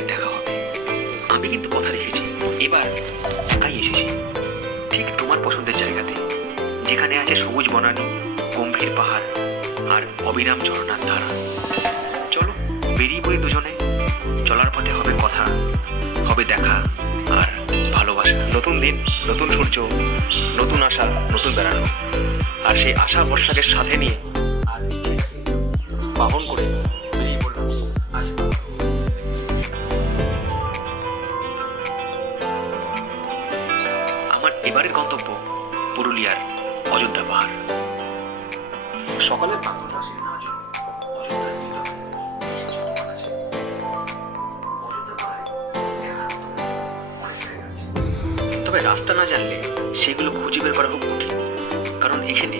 আমাদের দেখা হবে। আমি কিন্তু কথা রেখেছি, এবার একাই এসেছি ঠিক তোমার পছন্দের জায়গাতে, যেখানে আছে সবুজ বনানী, গম্ভীর পাহাড় আর অবিরাম ঝর্ণার ধারা। চলো বেরিয়ে পড়ি দুজনে। চলার পথে হবে কথা, হবে দেখা আর ভালোবাসা। নতুন দিন, নতুন সূর্য, নতুন আশা, নতুন বেড়ানো। আর সেই আশা ভরসাকে সাথে নিয়ে আর বাহন করে বেরিয়ে পড়লাম। আমার এবারের গন্তব্য পুরুলিয়ার অযোধ্যা পাহাড়। সকালের প্রান্তটা সেরে নেওয়ার জন্য অযোধ্যার ভিতরে বেশ কিছু দোকান আছে। অযোধ্যা পাহাড়ে দেখার মতো অনেক জায়গা আছে, তবে রাস্তা না জানলে সেগুলো খুঁজে বের করা খুব কঠিন, কারণ এখানে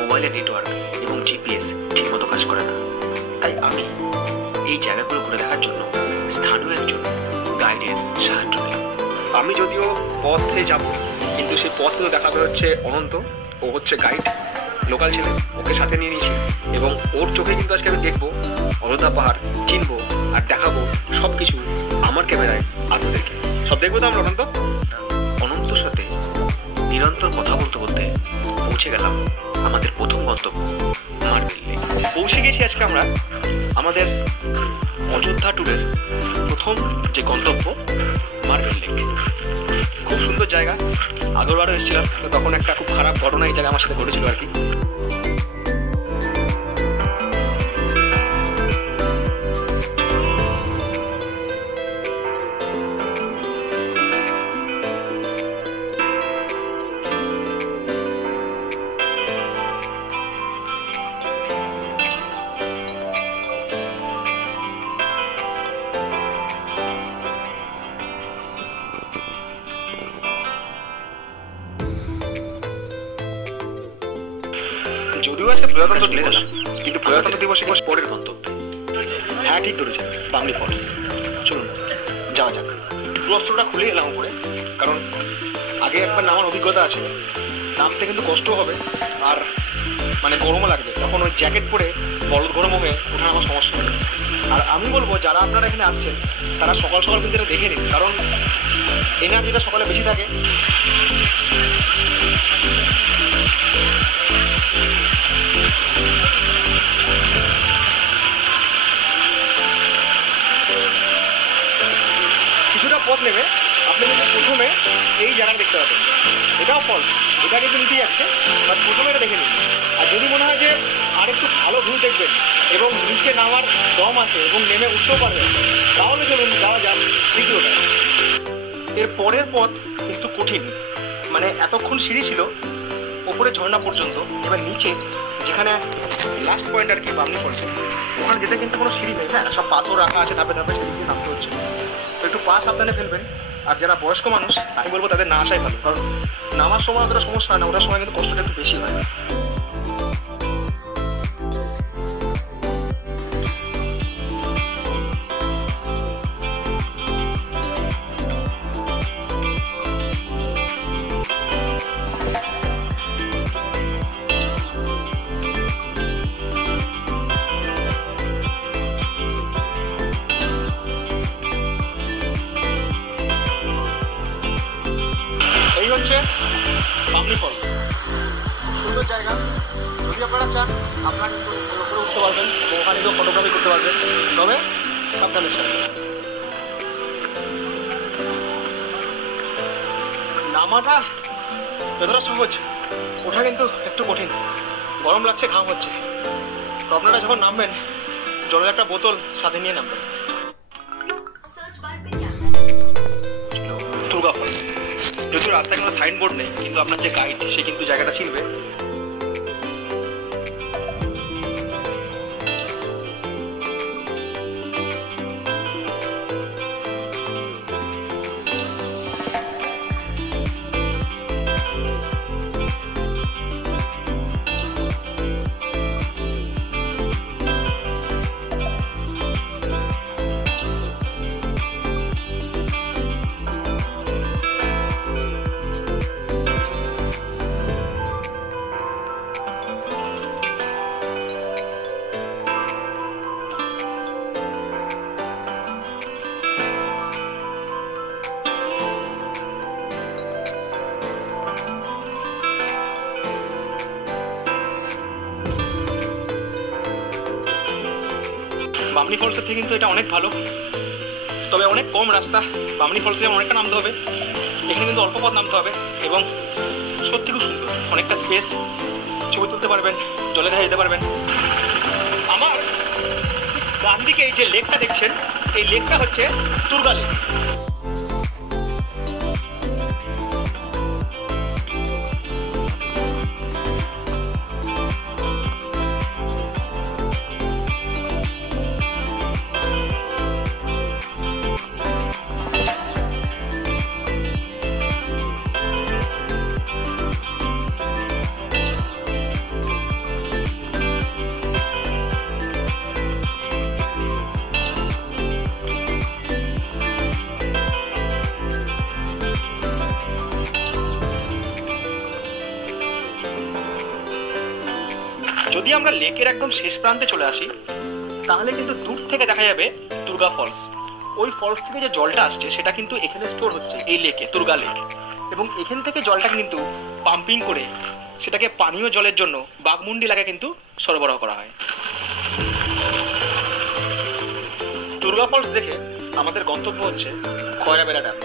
মোবাইলের নেটওয়ার্ক এবং জিপিএস ঠিকমতো কাজ করে না। তাই আমি এই জায়গাগুলো ঘুরে দেখার জন্য স্থানীয় একজন গাইডের সাহায্য নিলাম। আমি যদিও পথে যাব, কিন্তু সেই পথ কিন্তু দেখাবে হচ্ছে অনন্ত। ও হচ্ছে গাইড, লোকাল ছেলে, ওকে সাথে নিয়ে নিয়েছি এবং ওর চোখে কিন্তু আজকে আমি দেখবো অযোধ্যা পাহাড়, চিনবো আর দেখাবো সব কিছু আমার ক্যামেরায় আপনাদেরকে। সব দেখবো তো আমরা অনন্তর সাথে নিরন্তর কথা বলতে বলতে পৌঁছে গেলাম আমাদের প্রথম গন্তব্য মার্বেল লেক। পৌঁছে গেছি আজকে আমরা আমাদের অযোধ্যা ট্যুরের প্রথম যে গন্তব্য মার্বেল লেক। খুব সুন্দর জায়গা, আগরবারও এসেছিলাম, তো তখন একটা খুব খারাপ ঘটনা এই জায়গায় আমার সাথে ঘটেছিল আর কি। যদিও আজকে প্রজাতন্ত্র দিবস, কিন্তু প্রজাতন্ত্র দিবস পরের গন্তব্যে। হ্যাঁ ঠিক ধরেছেন, বামনি ফলস। চলুন যাওয়া যাক। ক্লস্ট্রটা খুলে এলাম উপরে, কারণ আগে একবার নামার অভিজ্ঞতা আছে। নামতে কিন্তু কষ্ট হবে আর মানে গরমও লাগবে, তখন ওই জ্যাকেট পরে বলদ গরম হবে, ওঠা আমার সমস্যা হবে। আর আমি বলবো যারা আপনারা এখানে আসছেন তারা সকাল সকাল কিন্তু এটা দেখে নিন, কারণ এনার্জিটা সকালে বেশি থাকে। কিছুটা পথ নেবে আপনি কিন্তু প্রথমে এই জায়গাটা দেখতে পাবেন, এটাও ফলস, এটা কিন্তু নিচে যাচ্ছে, বাট প্রথমে এটা দেখে নিন। আর যদি মনে হয় যে আর একটু ভালো ভিউ দেখবেন এবং নিচে নামার দম আছে এবং নেমে উঠতেও পারবেন, তাহলে চলুন যাওয়া যাক দ্বিতীয়টা। এর পরের পথ কিন্তু কঠিন, মানে এতক্ষণ সিঁড়ি ছিল ওপরে ঝর্ণা পর্যন্ত, এবার নিচে যেখানে লাস্ট পয়েন্ট আর কি বামনি পড়ছে, ওখানে যেতে কিন্তু কোনো সিঁড়ি নেই। হ্যাঁ, সব পাথর রাখা আছে, ধাপে ধাপে সিঁড়ি দিয়ে নামতে হচ্ছে, তো একটু পা সাবধানে ফেলবেন। আর যারা বয়স্ক মানুষ আমি বলবো তাদের না আসাই ভালো, কারণ নামার সময় অতটা সমস্যা হয় না, ওটার সময় কিন্তু কষ্টটা একটু বেশি হয়। এই হচ্ছে বামনি ফলস, খুব সুন্দর জায়গা। যদি আপনারা চান আপনারা কিন্তু উপরে উঠতে পারবেন এবং ওখানে গিয়ে ফটোগ্রাফি করতে পারবেন, তবে সাবধানে ছাড়বেন। নামাটা যতটা সহজ, ওঠা কিন্তু একটু কঠিন, গরম লাগছে, ঘাম হচ্ছে। তো আপনারা যখন নামবেন জলের একটা বোতল সাথে নিয়ে নামবেন। দুর্গা ফলস, যদিও রাস্তায় কোনো সাইনবোর্ড নেই, কিন্তু আপনার যে গাইড সে কিন্তু জায়গাটা চিনবে। বামনি ফলসের থেকে কিন্তু এটা অনেক ভালো, তবে অনেক কম রাস্তা। বামনি ফলসে অনেকটা নামতে হবে, এখানে কিন্তু অল্প পথ নামতে হবে এবং সত্যি খুব সুন্দর, অনেকটা স্পেস, ছবি তুলতে পারবেন, জলে ধারে যেতে পারবেন। আমার ডান দিকে এই যে লেকটা দেখছেন, এই লেকটা হচ্ছে তুর্গা লেক। যদি আমরা লেকের একদম শেষ প্রান্তে চলে আসি, তাহলে কিন্তু দূর থেকে দেখা যাবে তুর্গা ফলস। ওই ফলস থেকে যে জলটা আসছে সেটা কিন্তু এখানে স্টোর হচ্ছে এই লেকে, তুর্গা লেক, এবং এখান থেকে জলটা কিন্তু পাম্পিং করে সেটাকে পানীয় জলের জন্য বাঘমুন্ডি এলাকায় কিন্তু সরবরাহ করা হয়। তুর্গা ফলস দেখে আমাদের গন্তব্য হচ্ছে খয়রাবেড়া ড্যাম।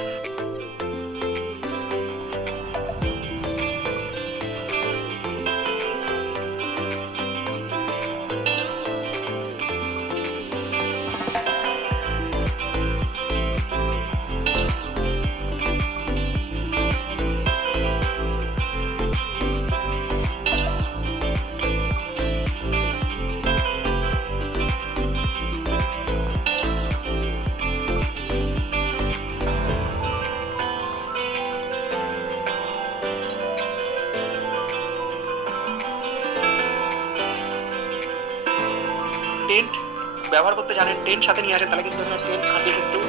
টেন্ট ব্যবহার করতে জানেন, টেন্ট সাথে নিয়ে আসেন, তাহলে কিন্তু টেন্ট খাটিয়ে কিন্তু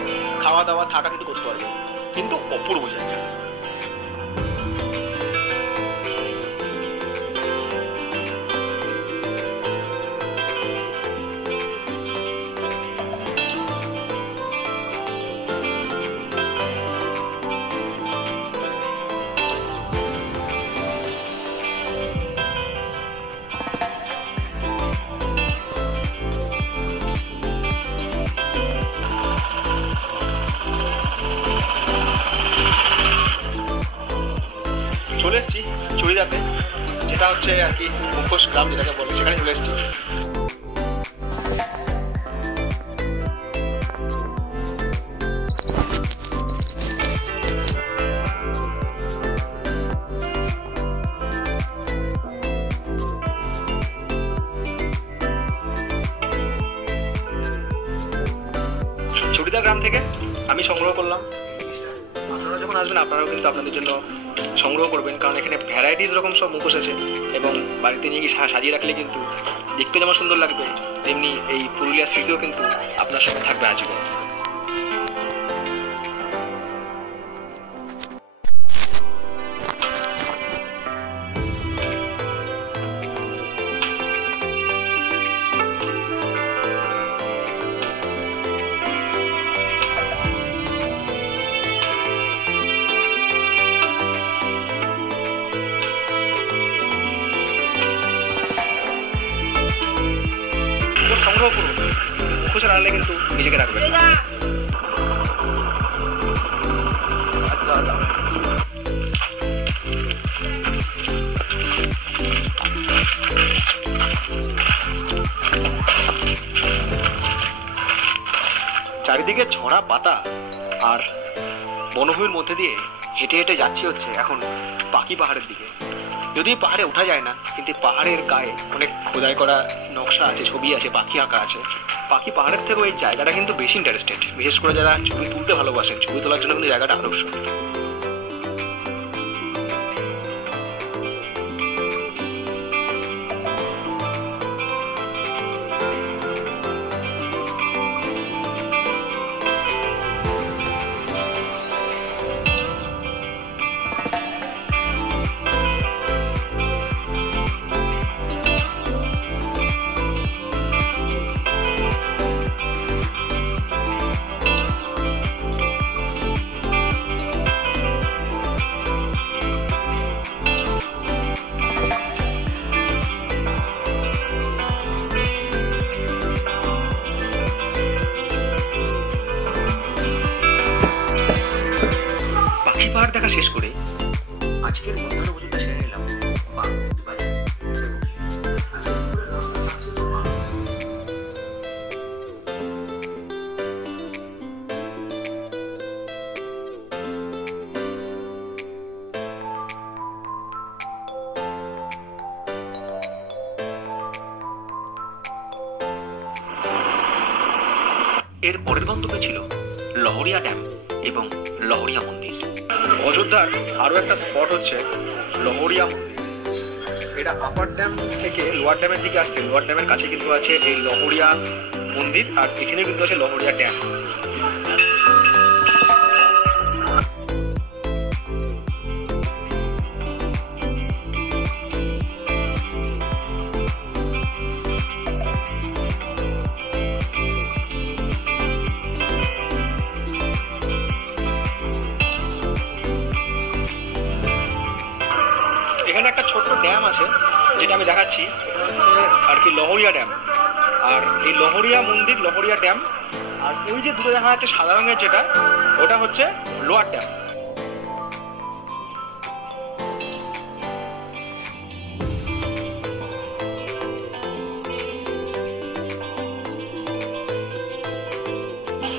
খাওয়া দাওয়া থাকা কিন্তু করতে পারবে, কিন্তু অপূর্ব জায়গা। চলে এসেছি চড়িদাতে, যেটা হচ্ছে আর কি মুখোশ গ্রাম যেটাকে বলে, সেখানে চলে এসেছি। চড়িদা গ্রাম থেকে আমি সংগ্রহ করলাম। আপনারা যখন আসবেন আপনারাও কিন্তু আপনাদের জন্য সংগ্রহ করবেন, কারণ এখানে ভ্যারাইটিস রকম সব মুখোশ আছে, এবং বাড়িতে নিয়ে গিয়ে সাজিয়ে রাখলে কিন্তু দেখতে যেমন সুন্দর লাগবে, তেমনি এই পুরুলিয়ার স্মৃতিও কিন্তু আপনার সঙ্গে থাকবে আজীবন। সংগ্রহ করুন, মুখোশের আড়ালে কিন্তু নিজেকে রাখবেন। চারিদিকে ছড়া পাতা আর বনভূমির মধ্যে দিয়ে হেঁটে হেঁটে যাচ্ছি হচ্ছে এখন পাখি পাহাড়ের দিকে। যদিও পাহাড়ে ওঠা যায় না, কিন্তু পাহাড়ের গায়ে অনেক খোদাই করা নকশা আছে, ছবি আছে, পাখি আঁকা আছে। পাখি পাহাড়ের থেকেও এই জায়গাটা কিন্তু বেশি ইন্টারেস্টেড, বিশেষ করে যারা ছবি তুলতে ভালোবাসেন, ছবি তোলার জন্য কিন্তু জায়গাটা আদর্শ। দেখা শেষ করে আজকের মধ্যাহ্নভোজনটা সেরে নিলাম বাগমুন্ডি বাজারে। এর পরের গন্তব্য ছিল লহরিয়া ড্যাম এবং লহরিয়া মন্দির। অযোধ্যার আরো একটা স্পট হচ্ছে লহরিয়া মন্দির। এটা আপার ড্যাম থেকে লোয়ার ড্যামের দিকে আসছে। লোয়ার ড্যামের কাছে কিন্তু আছে এই লহরিয়া মন্দির, আর এখানে কিন্তু আছে লহরিয়া ড্যাম। এখানে একটা ছোট্ট ড্যাম আছে যেটা আমি দেখাচ্ছি, এটা হচ্ছে আর কি লহরিয়া ড্যাম। আর এই লহরিয়া মন্দির, লহরিয়া ড্যাম, আর ওই যে দূরে দেখা যাচ্ছে সাদা রঙের যেটা, ওটা হচ্ছে লোয়ার ড্যাম।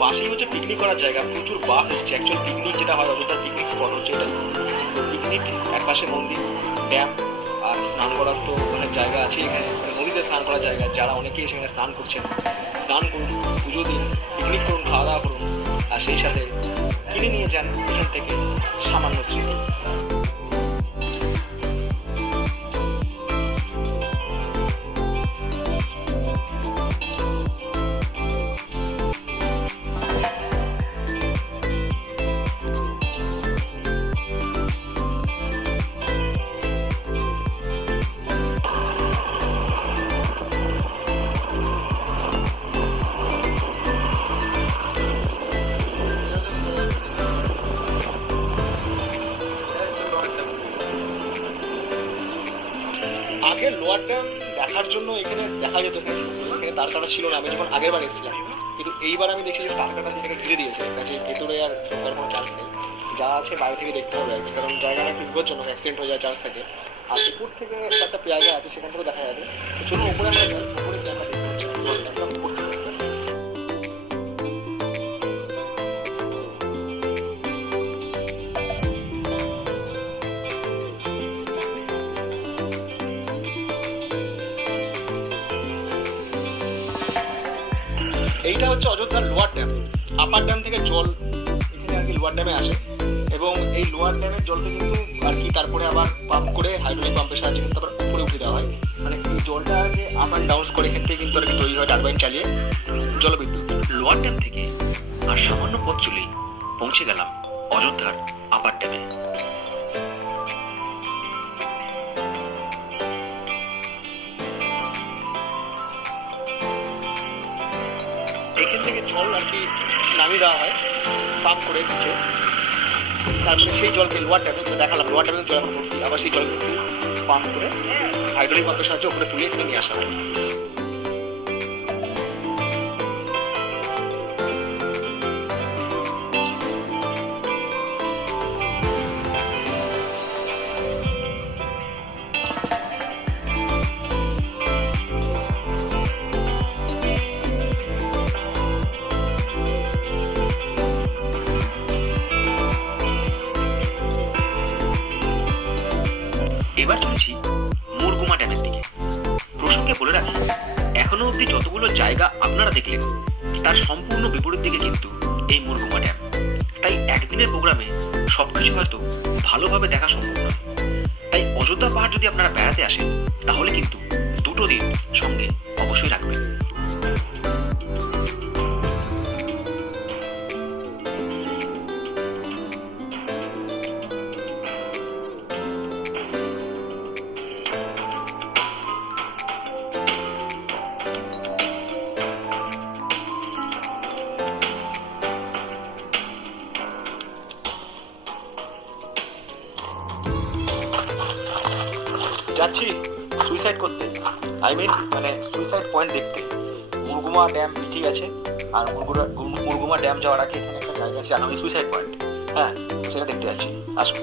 পাশেই হচ্ছে পিকনিক করার জায়গা, প্রচুর বাস এসছে। অ্যাকচুয়াল পিকনিক যেটা হয়, অযোধ্যার পিকনিক স্পট হচ্ছে এটা। পিকনিক, একপাশে মন্দির, ড্যাম, আর স্নান করার তো অনেক জায়গা আছে এখানে, নদীতে স্নান করার জায়গা। যারা অনেকেই সেখানে স্নান করছেন, স্নান করুন, পুজো দিন, পিকনিক করুন, খাওয়া দাওয়া করুন, আর সেই সাথে কিনে নিয়ে যান এখান থেকে সামান্য স্মৃতি। আগে লোয়ার ড্যাম দেখার জন্য এখানে দেখা যেত, এখানে তার কাটা ছিল না আমি যখন আগের বার এসেছিলাম। কিন্তু এইবার আমি দেখছি যে তার কাটা দিয়ে ঘিরে দিয়েছে, কাজে ভেতরে আর ঢোকার কোনো চান্স নেই। যা আছে বাইরে থেকে দেখতে হবে আর কি, কারণ জায়গাটা একটু বিপজ্জনক, অ্যাক্সিডেন্ট হয়ে যায় চার্জ থেকে। আর উপর থেকে একটা জায়গা আছে, সেখান থেকে দেখা যাবে। তো চলুন উপরে আমরা যাই, উপরে দেখা দেখতে হচ্ছে লোয়ার ড্যামটা উপর থেকে। এইটা হচ্ছে অযোধ্যার লোয়ার ড্যাম। আপার ড্যাম থেকে জল এখানে আর কি লোয়ার ড্যামে আসে, এবং এই লোয়ার ড্যামের জলটা কিন্তু আর কি তারপরে আবার পাম্প করে হাইড্রোলিক পাম্পের সাহায্যে কিন্তু আবার উপরে উঠে দেওয়া হয়। মানে এই জলটা যে আপ অ্যান্ড ডাউন করে এখান থেকে কিন্তু আর কি তৈরি হয় টারবাইন চালিয়ে জলবিদ্যুৎ। লোয়ার ড্যাম থেকে আর সামান্য পথ চলেই পৌঁছে গেলাম অযোধ্যার আপার ড্যামে। এখান থেকে জল আর কি নামিয়ে দেওয়া হয় পাম্প করে নিচে, তারপরে সেই জলকে লোয়ার ড্যামে দেখালাম। লোয়ার ড্যামে জল এখন ভর্তি, আবার সেই জল কিন্তু পাম্প করে হাইড্রোলিক পাম্পের সাহায্যে উপরে তুলে এখানে নিয়ে আসা হয়। এবার চলেছি মুরগুমা ড্যামের দিকে। প্রসঙ্গে বলে রাখি, এখনো অবধি যতগুলো জায়গা আপনারা দেখলেন তার সম্পূর্ণ বিপরীত দিকে কিন্তু এই মুরগুমা ড্যাম। তাই একদিনের প্রোগ্রামে সবকিছু হয়তো ভালোভাবে দেখা সম্ভব নয়। তাই অযোধ্যা পাহাড় যদি আপনারা বেড়াতে আসেন, তাহলে কিন্তু দুটো দিন সঙ্গে অবশ্যই রাখবেন। যাচ্ছি সুইসাইড করতে, মানে সুইসাইড পয়েন্ট দেখতে। মুরগুমা ড্যাম পিটি আছে, আর মুরগুমা ড্যাম যাওয়ার আগে এখানে একটা জায়গা আছে, আমি সুইসাইড পয়েন্ট। হ্যাঁ, সেটা দেখতে যাচ্ছি, আসুন।